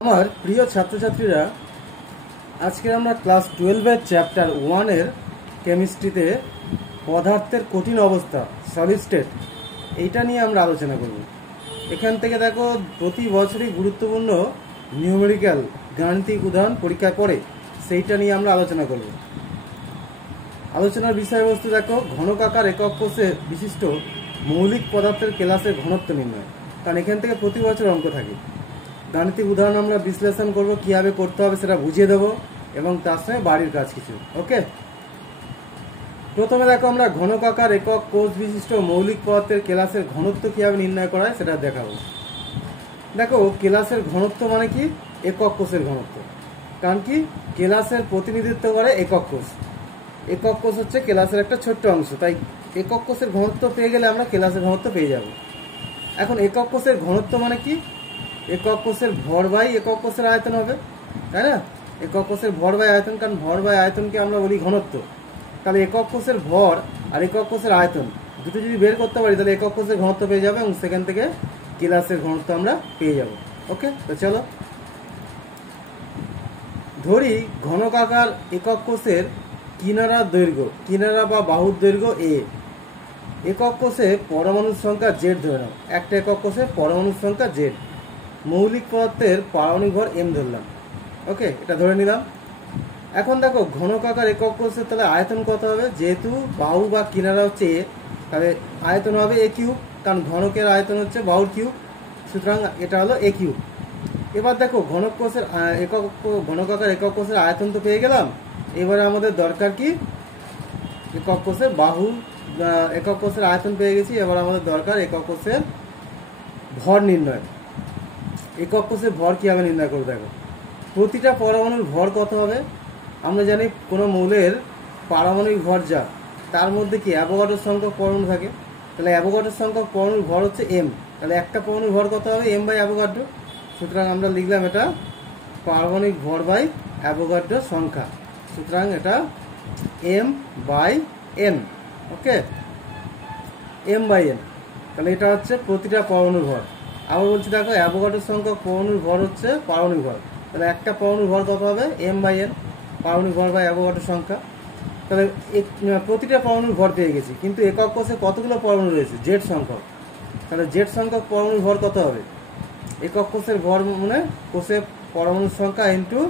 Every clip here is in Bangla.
আমার প্রিয় ছাত্রছাত্রীরা, আজকে আমরা ক্লাস 12 চ্যাপ্টার 1 কেমিস্ট্রিতে পদার্থের কঠিন অবস্থা সলিড স্টেট এইটা নিয়ে আমরা আলোচনা করব। এখান থেকে দেখো প্রতি বছরই গুরুত্বপূর্ণ নিউমেরিক্যাল গাণিতিক উদাহরণ পরীক্ষা পড়ে, সেইটা নিয়ে আমরা আলোচনা করব। আলোচনার বিষয়বস্তু দেখো, ঘনকাকার একক কোষে বিশিষ্ট মৌলিক পদার্থের কেলাসের ঘনত্ব নির্ণয়। কারণ এখান থেকে প্রতি বছর অঙ্ক থাকে। গাণিতিক উদাহরণ আমরা বিশ্লেষণ করব, কীভাবে করতে হবে সেটা বুঝিয়ে দেবো, এবং তার সঙ্গে বাড়ির কাজ কিছু। ওকে, প্রথমে দেখো আমরা ঘনকাকার একক কোষ বিশিষ্ট মৌলিক পদার্থের কেলাসের ঘনত্ব কীভাবে নির্ণয় করা হয় সেটা দেখাবো। দেখো, কেলাসের ঘনত্ব মানে কি? একক কোষের ঘনত্ব। কারণ কি, কেলাসের প্রতিনিধিত্ব করে একক কোষ। একক কোষ হচ্ছে কেলাসের একটা ছোট্ট অংশ, তাই একক কোষের ঘনত্ব পেয়ে গেলে আমরা কেলাসের ঘনত্ব পেয়ে যাব। এখন একক কোষের ঘনত্ব মানে কি? একক কোষের ভর বাই একক কোষের আয়তন হবে, তাই না? একক কোষের ভর বাই আয়তন, কারণ ভর বাই আয়তনকে আমরা বলি ঘনত্ব। তাহলে একক কোষের ভর আর একক কোষের আয়তন দুটো যদি বের করতে পারি, তাহলে একক কোষের ঘনত্ব পেয়ে যাবে, এবং সেখান থেকে কেলাসের ঘনত্ব আমরা পেয়ে যাব। ওকে, তো চলো ধরি ঘনকাকার একক কোষের কিনারার দৈর্ঘ্য, কিনারা বা বাহুর দৈর্ঘ্য এ। একক কোষে পরমাণুর সংখ্যা জেড ধরে নাও, একটা একক কোষে পরমাণুর সংখ্যা জেড। মৌলিক পদার্থের পারমাণবিক ভর এম ধরলাম। ওকে, এটা ধরে নিলাম। এখন দেখো, ঘনকাকার একক কোষের তাহলে আয়তন কত হবে? যেহেতু বাহু বা কিনারা হচ্ছে এ, তাহলে আয়তন হবে এ কিউব, কারণ ঘনকের আয়তন হচ্ছে বাহুর কিউব, সুতরাং এটা হলো এ কিউব। এবার দেখো, ঘনকাকার একক কোষের আয়তন তো পেয়ে গেলাম। এবারে আমাদের দরকার কি? একক কোষের বাহু, একক কোষের আয়তন পেয়ে গেছি। এবার আমাদের দরকার একক কোষের ভর নির্ণয়। একক কোষের ভর কীভাবে নির্ণয় করবো? দেখো, প্রতিটা পরমাণুর ভর কত হবে? আমরা জানি কোনো মৌলের পারমাণবিক ভর যা, তার মধ্যে কি অ্যাভোগাড্রোর সংখ্যক পরমাণু থাকে। তাহলে অ্যাভোগাড্রোর সংখ্যক পরমাণুর ভর হচ্ছে এম। তাহলে একটা পরমাণুর ভর কত হবে? M by Avogadro. সুতরাং আমরা লিখলাম এটা পারমাণবিক ভর বাই অ্যাভোগাড্রোর সংখ্যা, সুতরাং এটা M by N. Okay, M by N. তাহলে এটা হচ্ছে প্রতিটা পরমাণুর ভর। আবার বলছি, দেখো, অ্যাভোগাড্রোর সংখ্যক পরমাণুর ভর হচ্ছে পারমাণবিক ভর। তাহলে একটা পরমাণুর ভর কত হবে? এম বাই এন, পারমাণবিক ভর বাই অ্যাভোগাড্রোর সংখ্যা। তাহলে প্রতিটা পরমাণুর ভর পেয়ে গেছি, কিন্তু একক কোষে কতগুলো পরমাণু রয়েছে? জেড সংখ্যক। তাহলে জেড সংখ্যক পরমাণুর ভর কত হবে? একক কোষের ভর মানে কোষে পরমাণুর সংখ্যা ইন্টু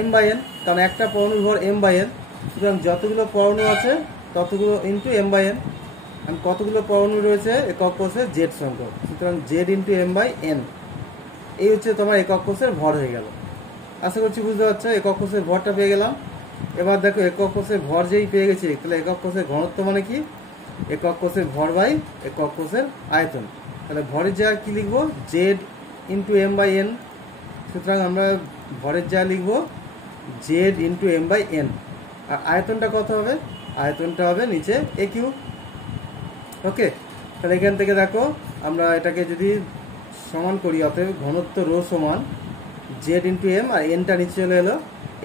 এম বাই এন, কারণ একটা পরমাণুর ভর এম বাই এন, সুতরাং যতগুলো পরমাণু আছে ততগুলো ইন্টু এম বাই এন। আর কতগুলো পরমাণু রয়েছে একক কোষে? জেড সংখ্যক, সুতরাং Z into M by N. এই হচ্ছে তোমার একক কোষের ভর হয়ে গেল। আশা করছি বুঝতে পারছো। একক কোষের ভরটা পেয়ে গেলাম। এবার দেখো, একক কোষের ভর যেই পেয়ে গেছি, তাহলে একক কোষের ঘনত্ব মানে কি? একক কোষের ভর বাই একক কোষের আয়তন। তাহলে ভরের জায়গায় কী লিখবো? Z into M by N. সুতরাং আমরা ভরের জায়গায় লিখবো Z into M by N. আর আয়তনটা কত হবে? আয়তনটা হবে নিচে এ কিউব। ওকে, তাহলে এখান থেকে দেখো, আমরা এটাকে যদি সমান করি, অতএব ঘনত্ব রো সমান জেড ইন্টু এম, আর এনটা নিচে চলে এলো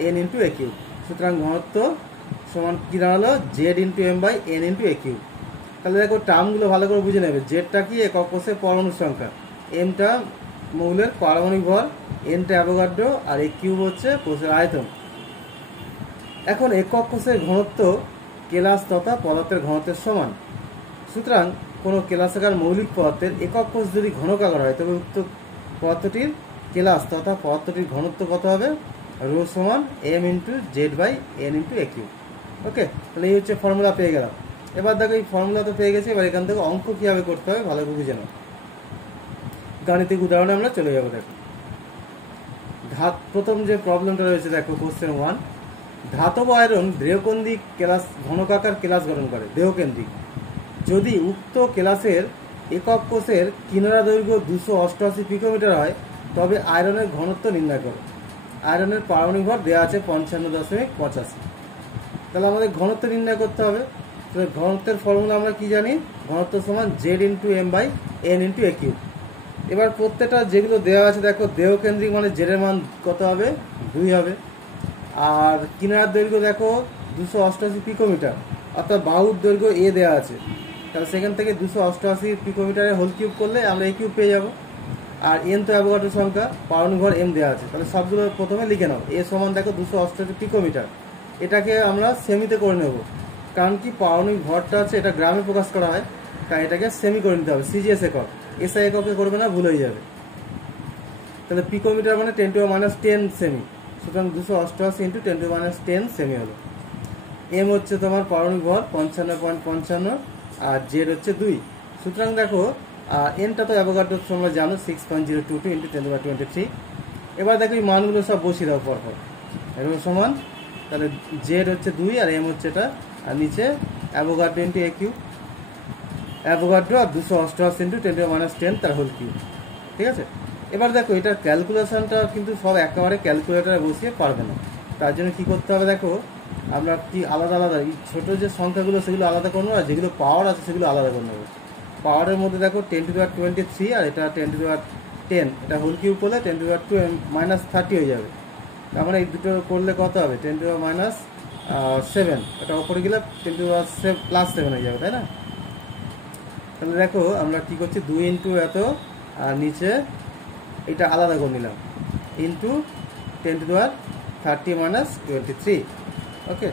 এন ইন্টু এ কিউব। সুতরাং ঘনত্ব সমান কী দাঁড়ালো? Z into M by N into A cube. তাহলে দেখো, টার্মগুলো ভালো করে বুঝে নেবে। জেডটা কি? একক কোষের পরমাণুর সংখ্যা, এমটা মৌলের পারমাণবিক ভর, এনটা অ্যাভোগাড্রো, আর এ কিউব হচ্ছে কোষের আয়তন। এখন একক কোষের ঘনত্ব কেলাস তথা পদার্থের ঘনত্বের সমান। সুতরাং কোনো কেলাসাকার মৌলিক পদার্থের একক কোষ যদি ঘনকাকার হয়, তবে উক্ত পদার্থটির কেলাস তথা পদার্থটির ঘনত্ব কত হবে? রো সমান M into Z by N into A cube. Okay, তাহলে এই হচ্ছে ফর্মুলা পেয়ে গেলাম। এবার দেখো, এই ফর্মুলা তো পেয়ে গেছি, এবার এখান থেকে অঙ্ক কীভাবে করতে হবে ভালো করে বুঝে নাও। গাণিতিক উদাহরণে আমরা চলে যাবো। দেখো, প্রথম যে প্রবলেমটা রয়েছে, দেখো কোশ্চেন 1, ধাতব আয়রন দেহকেন্দ্রিক কেলাস ঘনকাকার কেলাস গঠন করে। দেহকেন্দ্রিক যদি উক্ত কেলাসের একক কোষের কিনারা দৈর্ঘ্য 288 পিকোমিটার হয়, তবে আয়রনের ঘনত্ব নির্ণয় করো। আয়রনের পারমাণবিক ভর দেওয়া আছে 55.85। তাহলে আমাদের ঘনত্ব নির্ণয় করতে হবে। তাহলে ঘনত্বের ফর্মুলা আমরা কি জানি? ঘনত্ব সমান Z into M by N into A cube. এবার প্রত্যেকটা যেগুলো দেওয়া আছে, দেখো, দেহকেন্দ্রিক মানে জেডের মান কত হবে? 2 হবে। আর কিনারার দৈর্ঘ্য দেখো 288 পিকোমিটার, অর্থাৎ বাহুর দৈর্ঘ্য এ দেওয়া আছে। তাহলে সেখান থেকে 288 পিকোমিটারের হোল কিউব করলে আমরা এ কিউব পেয়ে যাব। আর এন তো অ্যাভোগাড্রো সংখ্যা, পারমাণবিক ভর এম দেওয়া আছে, তাহলে সবগুলো প্রথমে লিখে নাও। এ সমান দেখো 288 পিকোমিটার। এটাকে আমরা সেমিতে করে নেব, কারণ কি পারমাণবিক ভরটা আছে এটা গ্রামে প্রকাশ করা হয়, তাই এটাকে সেমি করে নিতে হবে। সিজিএস একক, এসআই এককে করবে না, ভুল হয়ে যাবে। তাহলে পিকোমিটার মানে 10⁻10 সেমি, সুতরাং 288 ইন্টু 10⁻10 সেমি হলো। এম হচ্ছে তোমার পারমাণবিক ভর 55.55, আর জেড হচ্ছে 2। সুতরাং দেখো এনটা তো অ্যাভোগাড্রো তোমরা জানো 6.022 ইন্টু 10⁻23। এবার দেখো এই মানগুলো সব বসিয়ে দাও পরপর, এগুলো সমান। তাহলে জেড হচ্ছে 2 আর এম হচ্ছে এটা, আর নিচে অ্যাভোগাড্রো ইন্টু এ কিউ, অ্যাভোগাড্রো আর 288 ইন্টু 10⁻10 তার হোল কিউ। ঠিক আছে, এবার দেখো এটার ক্যালকুলেশনটা কিন্তু সব একেবারে ক্যালকুলেটারে বসিয়ে পারবে না। তার জন্য কী করতে হবে দেখো, আমরা কি আলাদা আলাদা এই ছোটো যে সংখ্যাগুলো সেগুলো আলাদা করে নেবো, আর যেগুলো পাওয়ার আছে সেগুলো আলাদা করে নেবো। পাওয়ারের মধ্যে দেখো 10⁻23 আর এটা 10⁻10, এটা হোল কিউব করলে 10⁻2 - 30 হয়ে যাবে। তার মানে এই দুটো করলে কত হবে, 10⁻7, এটা ওপরে গেলে 10⁻+7 হয়ে যাবে, তাই না? তাহলে দেখো আমরা কী করছি, 2 ইন্টু এত আর নিচে এটা আলাদা করে নিলাম, ইন্টু 10⁻30 - 23। ওকে,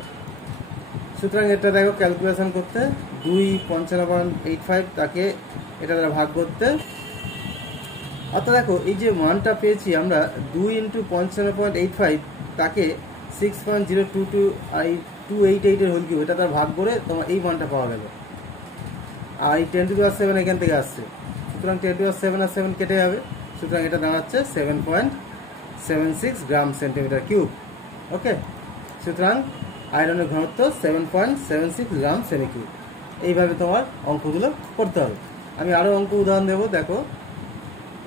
সুতরাং এটা দেখো ক্যালকুলেশন করতে 255.85 তাকে এটা দ্বারা ভাগ করতে, অর্থাৎ দেখো এই যে মানটা পেয়েছি আমরা 2 ইন্টু 55.85 তাকে 6.022 হোল কিউব এটা তার ভাগ করে তোমার এই মানটা পাওয়া গেল। আর এই 10⁻7 এখান থেকে আসছে, সুতরাং 10⁻7 আর 7 কেটে যাবে, সুতরাং এটা দাঁড়াচ্ছে 7.76 গ্রাম সেন্টিমিটার কিউব। ওকে, সুতরাং আয়রনের ঘনত্ব 7.76 গ্রাম সেমি কিউব। এইভাবে তোমার অঙ্কগুলো করতে হবে। আমি আরও অঙ্ক উদাহরণ দেবো। দেখো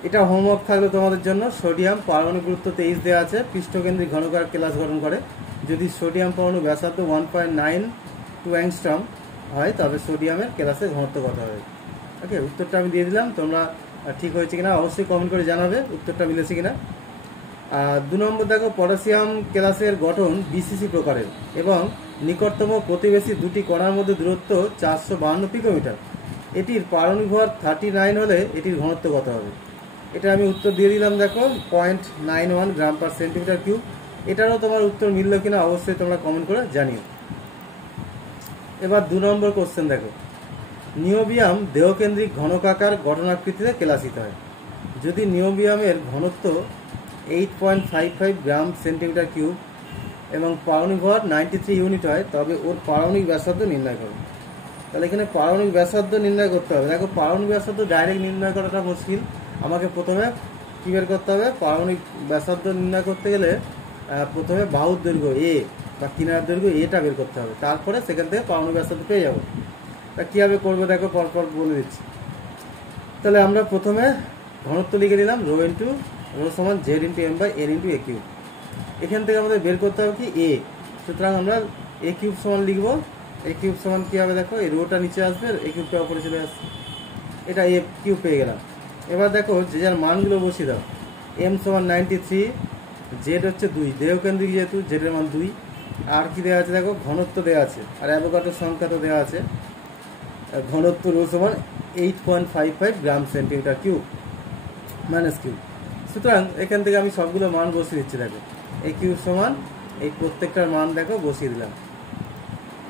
এটা হোমওয়ার্ক থাকলো তোমাদের জন্য। সোডিয়াম পারমাণবিক গুরুত্ব 23 দেওয়া আছে, পৃষ্ঠকেন্দ্রিক ঘনকার কেলাস গঠন করে। যদি সোডিয়াম পরমাণু ব্যাসার্ধ 1.92 অ্যাংস্ট্রম হয় তবে সোডিয়ামের কেলাসের ঘনত্ব কত হবে। ওকে, উত্তরটা আমি দিয়ে দিলাম, তোমরা ঠিক হয়েছে কিনা অবশ্যই কমেন্ট করে জানাবে উত্তরটা মিলেছে কিনা। 2 নম্বর দেখো, পটাশিয়াম কেলাসের গঠন বিসিসি প্রকারের এবং নিকটতম প্রতিবেশী দুটি কণার মধ্যে দূরত্ব 452 পিকোমিটার। এটির পারমাণবিক ভর 39 হলে এটির ঘনত্ব কত হবে। এটা আমি উত্তর দিয়ে দিলাম, দেখো 0.91 গ্রাম পার সেন্টিমিটার কিউব। এটারও তোমার উত্তর মিলল কিনা অবশ্যই তোমরা কমেন্ট করে জানিও। এবার 2 নম্বর কোশ্চেন দেখো, নিওবিয়াম দেহকেন্দ্রিক ঘনকাকার গঠনাকৃতিতে কেলাসিত হয়। যদি নিওবিয়ামের ঘনত্ব 8.55 গ্রাম সেন্টিমিটার কিউব এবং পারমাণবিক ভর 93 ইউনিট হয় তবে ওর পারমাণবিক ব্যাসার্ধ নির্ণয় করো। তাহলে এখানে পারমাণবিক ব্যাসার্ধ নির্ণয় করতে হবে। দেখো পারমাণবিক ব্যাসার্ধ ডাইরেক্ট নির্ণয় করাটা মুশকিল, আমাকে প্রথমে কী বের করতে হবে, পারমাণবিক ব্যাসার্ধ নির্ণয় করতে গেলে প্রথমে বাহুর দৈর্ঘ্য এ বা কিনার দৈর্ঘ্য এটা বের করতে হবে, তারপরে সেখান থেকে পারমাণবিক ব্যাসার্ধ পেয়ে যাবো। তা কীভাবে করবো দেখো পরপর বলে দিচ্ছি। তাহলে আমরা প্রথমে ঘনত্ব লিখে দিলাম, রো সমান Z into M by N into A cube. এখান থেকে আমাদের বের করতে হবে কি এ, সুতরাং আমরা এ কিউব সমান লিখবো। এ কিউব সমান কী হবে দেখো, এই রোটা নিচে আসবে, এ কিউবটা ওপরে চলে আসবে, এটা এ কিউব পেয়ে গেলাম। এবার দেখো যে যার মানগুলো বসিয়ে দাও। এম সমান 93, জেড হচ্ছে 2, দেহকেন্দ্রিক যেহেতু জেডের মান 2, আর কি দেওয়া আছে দেখো ঘনত্ব দেওয়া আছে, আর অ্যাভোগাড্রোর সংখ্যা তো দেওয়া আছে। ঘনত্ব রো সমান 8.55 গ্রাম সেন্টিমিটার কিউব মাইনাস কিউব। সুতরাং এখান থেকে আমি সবগুলো মান বসিয়ে দিচ্ছি। দেখো এ কিউব সমান এই প্রত্যেকটার মান দেখো বসিয়ে দিলাম।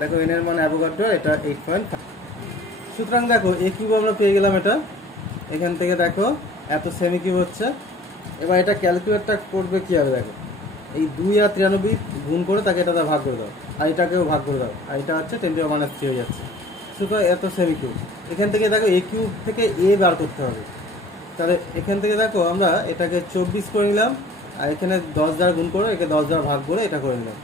দেখো এন এর মান অ্যাভোগাড্রো, এটা 8.5। সুতরাং দেখো এ কিউব আমরা পেয়ে গেলাম এটা। এখান থেকে দেখো এত সেমি কিউব হচ্ছে। এবার এটা ক্যালকুলেটটা করবে কী হবে দেখো, এই 2 আর 93 গুণ করে তাকে এটা ভাগ করে দাও, আর এটাকেও ভাগ করে দাও, আর এটা হচ্ছে 10⁻³ হয়ে যাচ্ছে। সুতরাং এত সেমি কিউব। এখান থেকে দেখো এ কিউব থেকে এ বার করতে হবে। তাহলে এখান থেকে দেখো আমরা এটাকে 24 করে নিলাম, আর এখানে 10 দ্বারা গুণ করে একে 10 দ্বারা ভাগ করে এটা করে নিলাম।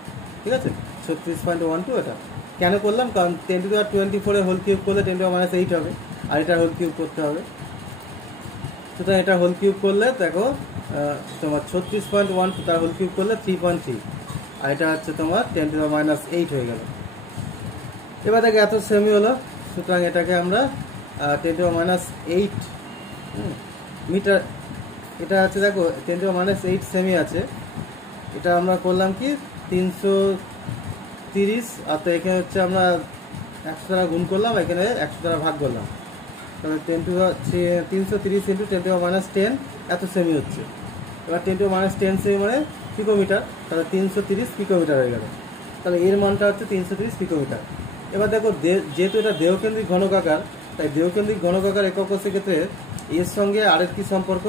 ঠিক আছে, 36.12 এটা কেন করলাম, কারণ 10⁻24 হোল কিউব করলে 10⁻8 হবে, আর এটা হোল কিউব করতে হবে। সুতরাং এটা হোল কিউব করলে দেখো তোমার 36.12 তার হোল কিউব করলে 3.3, আর এটা হচ্ছে তোমার 10⁻8 হয়ে গেল। এবার দেখো এত সেমি হলো, সুতরাং এটাকে আমরা 10⁻8 মিটার, এটা হচ্ছে দেখো 10⁻8 সেমি আছে। এটা আমরা করলাম কি 330, আর তো এখানে হচ্ছে আমরা 100 দ্বারা গুণ করলাম, এখানে 100 দ্বারা ভাগ করলাম। তাহলে 330 ইন্টু 10⁻10 এত সেমি হচ্ছে। এবার 10⁻10 সেমি মানে পিকোমিটার, তাহলে 330 পিকোমিটার হয়ে গেল। তাহলে এর মানটা হচ্ছে 330 পিকোমিটার। এবার দেখো যেহেতু এটা দেহকেন্দ্রিক ঘনকাকার, তাই দেহকেন্দ্রিক ঘনকাকার একক কোষের ক্ষেত্রে এর সঙ্গে আরের কি সম্পর্ক,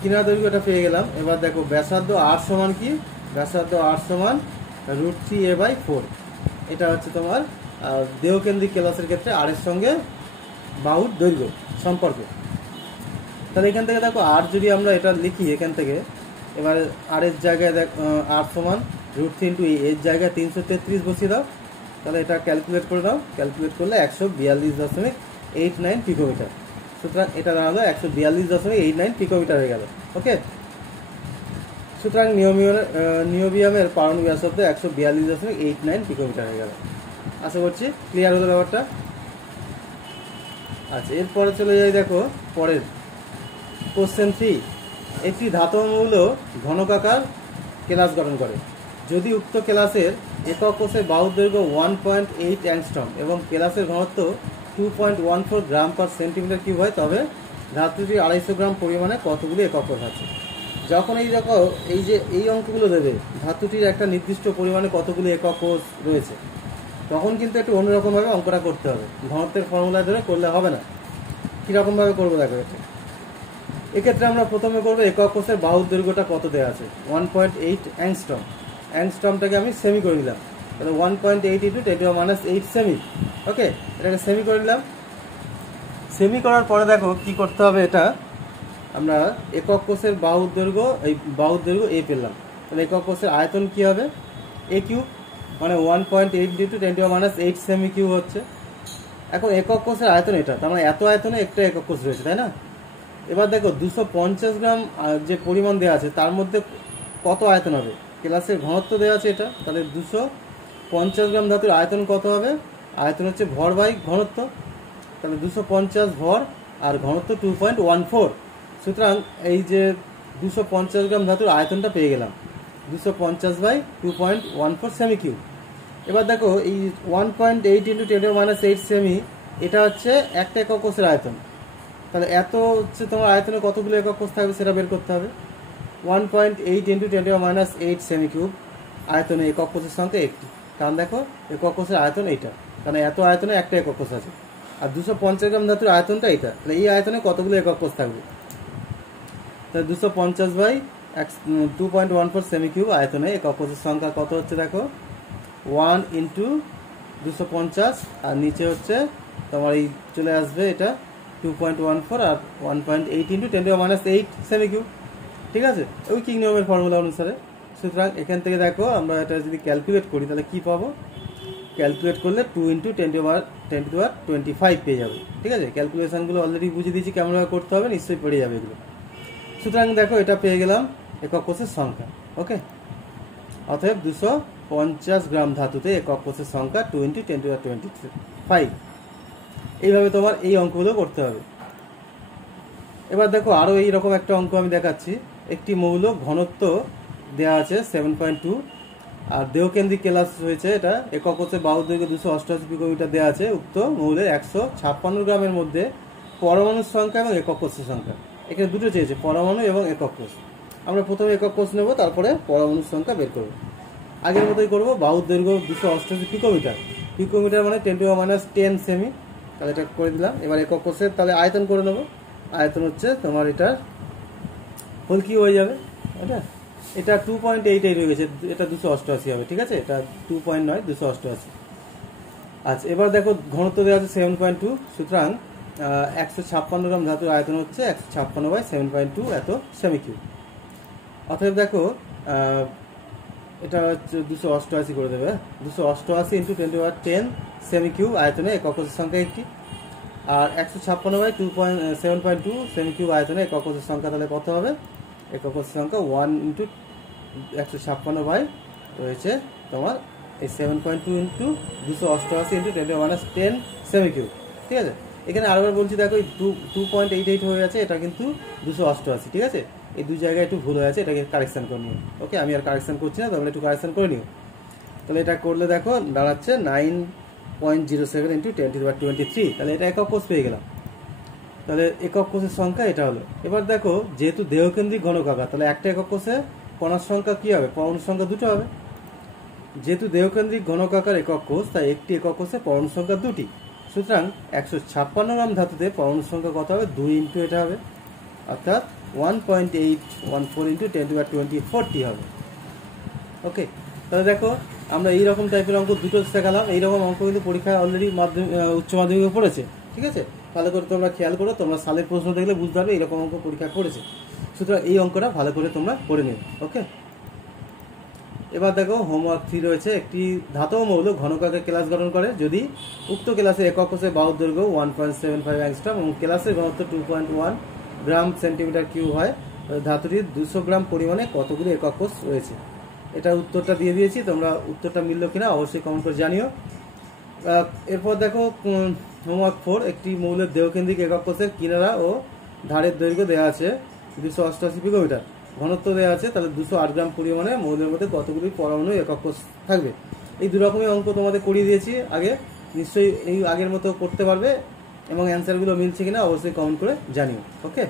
কিনার দৈর্ঘ্য এটা পেয়ে গেলাম। এবার দেখো ব্যাসার্ধ আর সমান কি, ব্যাসার্ধ আর সমান √3a/4। এটা হচ্ছে তোমার দেহকেন্দ্রিক কেলাসের ক্ষেত্রে আর এর সঙ্গে বাহুর দৈর্ঘ্য সম্পর্ক। তাহলে এখান থেকে দেখো আর যদি আমরা এটা লিখি এখান থেকে, এবার আর এর জায়গায় আর সমান √3 ইন্টু এর জায়গায় 333 বসিয়ে দাও, তাহলে এটা ক্যালকুলেট করে দাও। ক্যালকুলেট করলে 142.89 পিকোমিটার। সুতরাং এটা দাঁড়ালো 142.89 পিকোমিটার হয়ে গেল। ওকে, সুতরাং নিওবিয়ামের পারমাণবিক ব্যাসার্ধ 142.89 পিকোমিটার হয়ে গেল। আশা করছি ক্লিয়ার হলো ব্যাপারটা। আচ্ছা, এরপরে চলে যাই দেখো পরের কোশ্চেন 3। একটি ধাতব মৌল ঘনকাকার কেলাস গঠন করে যদি উক্ত কেলাসের একক কোষের বাহুর দৈর্ঘ্য 1.8 অ্যাংস্ট্রম এবং কেলাসের ঘনত্ব 2.14 গ্রাম পার সেন্টিমিটার কিউব হয়, তবে ধাতুটি 250 গ্রাম পরিমাণে কতগুলি একক কোষ আছে। যখন এই অঙ্কগুলো দেবে ধাতুটির একটা নির্দিষ্ট পরিমাণে কতগুলি একক কোষ রয়েছে, তখন কিন্তু একটু অন্যরকমভাবে অঙ্কটা করতে হবে। ঘনত্বের ফর্মুলা ধরে করলে হবে না। কীরকমভাবে করবো দেখো, এক্ষেত্রে আমরা প্রথমে করবো একক কোষের বাহুর দৈর্ঘ্যটা কত দেওয়া আছে, 1.8 অ্যাংস্ট্রম। অ্যাংস্ট্রমটাকে আমি সেমি করে নিলাম, তাহলে 1.8 ইন্টু 10⁻8 সেমি। ওকে, এটাকে সেমি করে নিলাম। সেমি করার পরে দেখো কি করতে হবে, এটা আমরা একক কোষের বাহুর দৈর্ঘ্য, এই বাহুর দৈর্ঘ্য এ পেলাম। তাহলে একক কোষের আয়তন কি হবে, এ কিউব, মানে 1.8 ইন্টু 10⁻8 সেমি কিউব হচ্ছে। এখন একক কোষের আয়তন এটা, তার মানে এত আয়তনে একটা একক কোষ রয়েছে, তাই না? এবার দেখো 250 গ্রাম যে পরিমাণ দেওয়া আছে তার মধ্যে কত আয়তন হবে, কেলাসের ঘনত্ব দেওয়া আছে এটা, তাহলে 250 গ্রাম ধাতুর আয়তন কত হবে, আয়তন হচ্ছে ভর বাই ঘনত্ব, তাহলে 250 ভর আর ঘনত্ব 2.14। সুতরাং এই যে 250 গ্রাম ধাতুর আয়তনটা পেয়ে গেলাম, 250/2.14 সেমি কিউব। এবার দেখো এই 1.8 ইন্টু 10⁻8 সেমি, এটা হচ্ছে একটা একক কোষের আয়তন। তাহলে এত হচ্ছে তোমার আয়তনে কতগুলো একক কোষ থাকবে সেটা বের করতে হবে। 1.8 ইন্টু 10⁻8 সেমি কিউব আয়তনে একক কোষের সংখ্যা একটি, কারণ দেখো একক কোষের আয়তন এইটা, কারণ এত আয়তনে একটা একক কোষ আছে। আর 250 গ্রাম ধাতুর আয়তনটা এইটা, তাহলে এই আয়তনে কতগুলো একক কোষ থাকবে, তাহলে 250/2.14 সেমি কিউব আয়তনে একক কোষের সংখ্যা কত হচ্ছে দেখো, 1 ইন্টু 250, আর নিচে হচ্ছে তোমার এই চলে আসবে এটা 2.14 আর 1.8 ইন্টু 10⁻8 সেমি কিউব। ঠিক আছে, ওই কিং নিয়মের ফর্মুলা অনুসারে। সুতরাং এখান থেকে দেখো আমরা এটা যদি ক্যালকুলেট করি তাহলে কি পাবো, ক্যালকুলেট করলে 2 ইন্টু 10⁻25 পেয়ে যাবে। ঠিক আছে, ক্যালকুলেশনগুলো অলরেডি বুঝিয়ে দিয়েছি কেমনভাবে করতে হবে, নিশ্চয়ই পড়ে যাবে এগুলো। সুতরাং দেখো এটা পেয়ে গেলাম একক কোষের সংখ্যা। ওকে, অতএব 250 গ্রাম ধাতুতে একক কোষের সংখ্যা 2 ইন্টু 10⁻25। এইভাবে তোমার এই অঙ্কগুলো করতে হবে। এবার দেখো আরও এইরকম একটা অঙ্ক আমি দেখাচ্ছি। একটি মৌল ঘনত্ব দেওয়া আছে 7.2 আর দেহকেন্দ্রিক কেলাস রয়েছে, এটা একক কোষের বাহুর দৈর্ঘ্য 288 পিকোমিটার দেওয়া আছে। উক্ত মৌলের 156 গ্রামের মধ্যে পরমাণুর সংখ্যা এবং একক কোষের সংখ্যা, এখানে দুটো চেয়েছে, পরমাণু এবং একক কোষ। আমরা প্রথমে একক কোষ নেব, তারপরে পরমাণুর সংখ্যা বের করব। আগের মতোই করব। বাহুর দৈর্ঘ্য 288 পিকোমিটার, পিকোমিটার মানে 10⁻10 সেমি, তাহলে এটা করে দিলাম। এবার একক কোষের তাহলে আয়তন করে নেব। আয়তন হচ্ছে তোমার এটা হোল কি হয়ে যাবে, এটা 2.88 হয়ে গেছে, এটা 288 হবে। ঠিক আছে, এটা 2.9 288। আচ্ছা, এবার দেখো ঘনত্ব দেওয়া আছে 7.2, সুতরাং 156 গ্রাম ধাতুর আয়তন হচ্ছে 156/7.2 এত সেমি কিউব। অতএব দেখো এটা হচ্ছে 288 করে দেবে, 288 ইন্টু 10⁻10 সেমি কিউব আয়তনে একক কোষের সংখ্যা একটি, আর 156/7.2 সেমি কিউব আয়তনে একক কোষের সংখ্যা তাহলে কত হবে, একক কোষের সংখ্যা 1 ইন্টু 156 রয়েছে তোমার এই 7.2 ইন্টু 288 ইন্টু 10⁻10 সেমি কিউব। ঠিক আছে, এখানে আরেকবার বলছি দেখো এই 2.88 হয়ে আছে, এটা কিন্তু 288। ঠিক আছে, এই দুই জায়গায় একটু ভুল হয়ে আছে, এটাকে কারেকশান করে নিও। ওকে, আমি আর কারেকশান করছি না, তোমরা একটু কারেকশান করে নিও। তাহলে এটা করলে দেখো দাঁড়াচ্ছে 0.07 ইন্টু 10⁻23, তাহলে এটা একক কোষ পেয়ে গেলাম। তাহলে একক কোষের সংখ্যা এটা হলো। এবার দেখো যেহেতু দেহকেন্দ্রিক ঘনকাকার, তাহলে একটা একক কোষে কণার সংখ্যা কী হবে, পরমাণুর সংখ্যা দুটো হবে। যেহেতু দেহকেন্দ্রিক ঘনকাকার একক কোষ, তাই একটি একক কোষে পরমাণুর সংখ্যা দুটি। সুতরাং 156 গ্রাম ধাতুতে পরমাণুর সংখ্যা কত হবে, 2 ইন্টু এটা হবে, অর্থাৎ 1.814 ইন্টু 10⁻24 হবে। ওকে, তাহলে দেখো আমরা এইরকম টাইপের অঙ্ক দুটো দেখালাম। এইরকম অঙ্ক কিন্তু পরীক্ষায় অলরেডি উচ্চ মাধ্যমিকে পড়েছে, ঠিক আছে। ভালো করে তোমরা খেয়াল করো, তোমরা সালের প্রশ্ন দেখলে বুঝতে পারবে এইরকম অঙ্ক পরীক্ষা করেছে। সুতরাং এই অঙ্কটা ভালো করে তোমরা করে নেবে। ওকে, এবার দেখো হোমওয়ার্ক 3 রয়েছে। একটি ধাতব মৌল ঘনকাকার ক্লাস গঠন করে যদি উক্ত ক্লাসের একক কোষে বাহুর দৈর্ঘ্য 1.75 অ্যাংস্ট্রম এবং ক্লাসের ঘনত্ব 2.1 গ্রাম সেন্টিমিটার কিউব হয়, ধাতুটির 200 গ্রাম পরিমাণে কতগুলি একক কোষ রয়েছে। এটা উত্তরটা দিয়ে দিয়েছি, তোমরা উত্তরটা মিলল কিনা অবশ্যই কমেন্ট করে জানিও। এরপর দেখো হোমওয়ার্ক 4, একটি মৌলের দেহকেন্দ্রিক একক কোষের কিনারা ও ধারের দৈর্ঘ্য দেওয়া আছে 288 পিকোমিটার, ঘনত্ব দেওয়া আছে, তাহলে 208 গ্রাম পরিমাণে মৌলের মধ্যে কতগুলি পরমাণু একক কোষ থাকবে। এই দুরকমই অঙ্ক তোমাদের করিয়ে দিয়েছি আগে, নিশ্চয়ই এই আগের মতো করতে পারবে এবং অ্যান্সারগুলো মিলছে কিনা অবশ্যই কমেন্ট করে জানিও। ওকে,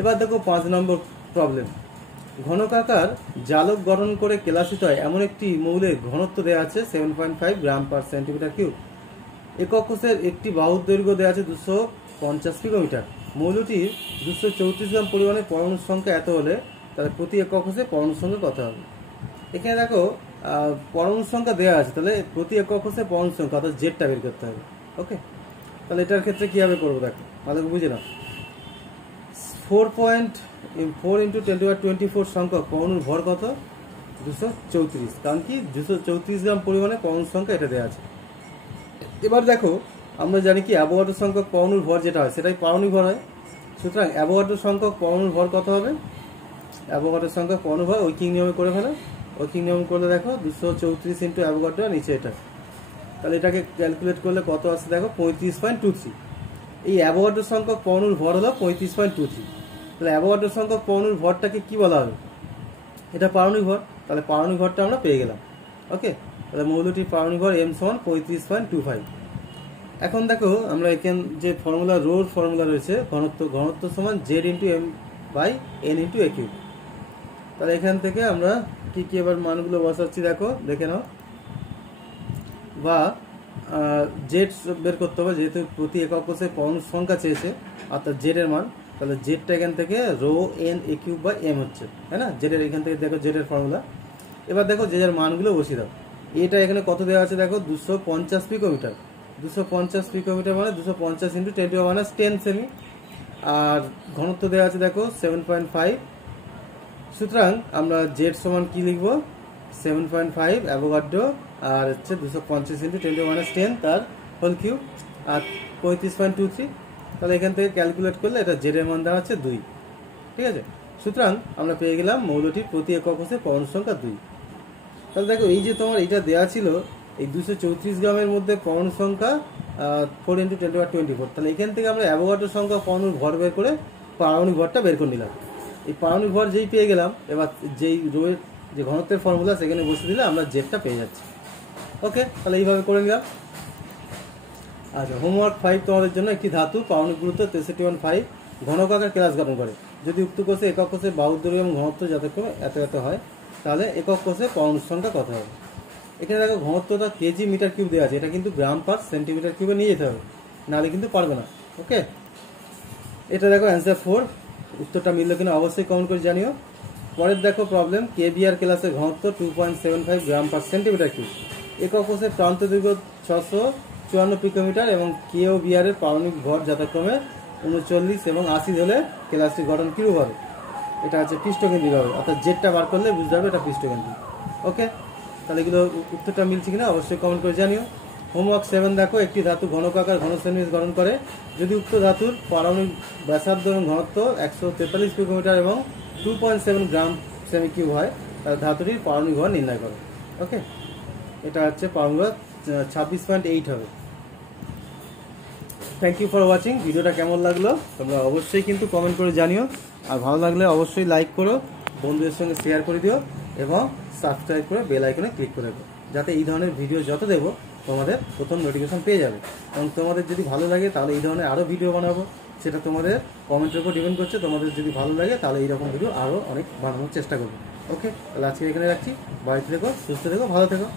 এবার দেখো 5 নম্বর প্রবলেম। ঘনকাকার জালক গঠন করে কেলাসিত হয় এমন একটি মৌলের ঘনত্ব দেওয়া আছে 7.5 গ্রাম পার সেন্টিমিটার কিউব। একক কোষের একটি বাহুর দৈর্ঘ্য দেওয়া আছে 250 পিকোমিটার। মৌলটির 234 গ্রাম পরিমাণে পরমাণুর সংখ্যা এত হলে তাহলে প্রতি একক কোষে পরমাণুর সংখ্যা কত হবে। এখানে দেখো পরমাণুর সংখ্যা দেওয়া আছে, তাহলে প্রতি একক কোষে পরমাণুর সংখ্যা অর্থাৎ জেডটা বের করতে হবে। ওকে, তাহলে এটার ক্ষেত্রে কীভাবে করবো দেখো, ভালো বুঝে নাও। 4.4 ইন্টু 10⁻24 সংখ্যক পরমাণুর ভর কত, 234, কারণ কি 234 গ্রাম পরিমাণে পরমাণুর সংখ্যা এটা দেওয়া আছে। এবার দেখো আমরা জানি কি অ্যাভোগাড্রো সংখ্যক পরমাণুর ভর যেটা হয় সেটাই পারমাণবিক ভর হয়। সুতরাং অ্যাভোগাড্রো সংখ্যক পরমাণুর ভর কত হবে, অ্যাভোগাড্রো সংখ্যক পরমাণুর ভর ঐকিক নিয়মে করে ফেলে। ঐকিক নিয়ম করলে দেখো 234 ইন্টু অ্যাভোগাড্রো, নিচে এটা, তাহলে এটাকে ক্যালকুলেট করলে কত আসছে দেখো 35.23। এই অ্যাভোগাড্রো সংখ্যক পরমাণুর ভর হলো 35.23। তাহলে অ্যাভোগাড্রো সংখ্যক পরমাণুর ভরটাকে কি বলা হবে, এটা পারমাণবিক ভর, তাহলে পারমাণবিক ভরটা আমরা পেয়ে গেলাম। ওকে, তাহলে মৌলটির পারমাণবিক ভর m সমান 35.25। এখন দেখো আমরা এখানে যে ফর্মুলা রোর ফর্মুলা রয়েছে, ঘনত্ব সমান z into m by n into a cube. তাহলে এখান থেকে আমরা কি কি এবার মানগুলো বসাচ্ছি দেখো, দেখে নাও। বা জেড বের করতে হবে, যেহেতু প্রতি একক কোষে পরমাণুর সংখ্যা চেয়েছে অর্থাৎ জেড এর মান, তাহলে জেডটা এখান থেকে rho N A cube by M হচ্ছে, তাই না। জেডের এখান থেকে দেখো জেডের ফর্মুলা। এবার দেখো যে যার মানগুলো বসিয়ে দাও। এটা এখানে কত দেওয়া আছে দেখো 250 পিকোমিটার। 250 পিকোমিটার মানে 250 ইন্টু 10⁻10 সেমি। আর ঘনত্ব দেওয়া আছে দেখো 7.5। সুতরাং আমরা জেড সমান কি লিখবো, 7.5 অ্যাভোগাড্রো, আর হচ্ছে 250 ইন্টু 10⁻10 তার হোল কিউব, আর 35.23। তাহলে এখান থেকে ক্যালকুলেট করলে এটা জেড এর মান দাঁড়াচ্ছে 2, ঠিক আছে। সুতরাং আমরা পেয়ে গেলাম মৌলটির প্রতি একক কোষে পরমাণুর সংখ্যা 2। তাহলে দেখো এই যে তোমার এটা দেওয়া ছিল এই 234 গ্রামের মধ্যে পরমাণুর সংখ্যা 4 ইন্টু 10⁻24, তাহলে এখান থেকে আমরা অ্যাভোগাড্রো সংখ্যা পরমাণুর ভর বের করে পারমাণবিক ভরটা বের করে নিলাম। এই পারমাণবিক ভর যেই পেয়ে গেলাম, এবার যেই রোয়ের যে ঘনত্বের ফর্মুলা সেখানে বসে দিলে আমরা জেডটা পেয়ে যাচ্ছি। ওকে, তাহলে এইভাবে করে নিলাম। আচ্ছা, হোমওয়ার্ক 5 তোমাদের জন্য। একটি ধাতু পারমাণবিক গুরুত্ব 63.5 ঘনকাকার ক্লাস গঠন করে যদি উক্ত কোষে একক কোষে বাহুর দৈর্ঘ্য এবং ঘনত্ব যথাক্রমে এত এত হয়, তাহলে একক কোষে পরমাণুর সংখ্যা কত হবে। এখানে দেখো ঘনত্বটা কেজি মিটার কিউব দেওয়া আছে, এটা কিন্তু গ্রাম পার সেন্টিমিটার কিউবে নিয়ে যেতে হবে, নাহলে কিন্তু পারবে না। ওকে, এটা দেখো অ্যান্সার 4। উত্তরটা মিলল কিনা অবশ্যই কমেন্ট করে জানিও। পরের দেখো প্রবলেম, কেবিআর ক্লাসের ঘনত্ব 2.75 গ্রাম পার সেন্টিমিটার কিউব। একক কোষের প্রান্ত দৈর্ঘ্য 654 পিকোমিটার এবং কে ও বিআর এর পারমাণবিক ভর যথাক্রমে 39 এবং 80 হলে ক্লাসটির গঠন কিরূপ হবে। এটা হচ্ছে পৃষ্ঠকেন্দ্রিক হবে, অর্থাৎ জেডটা বার করলে বুঝতে হবে এটা পৃষ্ঠকেন্দ্রিক। ওকে, তাহলে এগুলো উত্তরটা মিলছে কিনা অবশ্যই কমেন্ট করে জানিও। হোমওয়ার্ক 7 দেখো, একটি ধাতু ঘনকাকার ঘনশ্রেণী গঠন করে যদি উক্ত ধাতুর পারমাণবিক ব্যাসার্ধ এবং ঘনত্ব 143 পিকোমিটার এবং 2.7 গ্রাম সেমি কিউব হয়, তাহলে ধাতুটির পারমাণবিক ভর নির্ণয় করো। ওকে, এটা হচ্ছে পারমাণবিক 26.8 হবে। Thank you for watching. ভিডিওটা কেমন লাগলো তোমরা অবশ্যই কিন্তু কমেন্ট করে জানিও, আর ভালো লাগলে অবশ্যই লাইক করো, বন্ধুদের সঙ্গে শেয়ার করে দিও এবং সাবস্ক্রাইব করে বেল আইকনে ক্লিক করে দেবো। যাতে এই ধরনের ভিডিও যত দেবো তোমাদের প্রথম নোটিফিকেশন পেয়ে যাবে। এবং তোমাদের যদি ভালো লাগে তাহলে এই ধরনের আরও ভিডিও বানাবো, সেটা তোমাদের কমেন্টের উপর ডিপেন্ড করছে। তোমাদের যদি ভালো লাগে তাহলে এইরকম ভিডিও আরও অনেক বানানোর চেষ্টা করবো। ওকে, তাহলে আজকে এখানে রাখছি। বাড়িতে থেকো, সুস্থ থেকো, ভালো থেকো।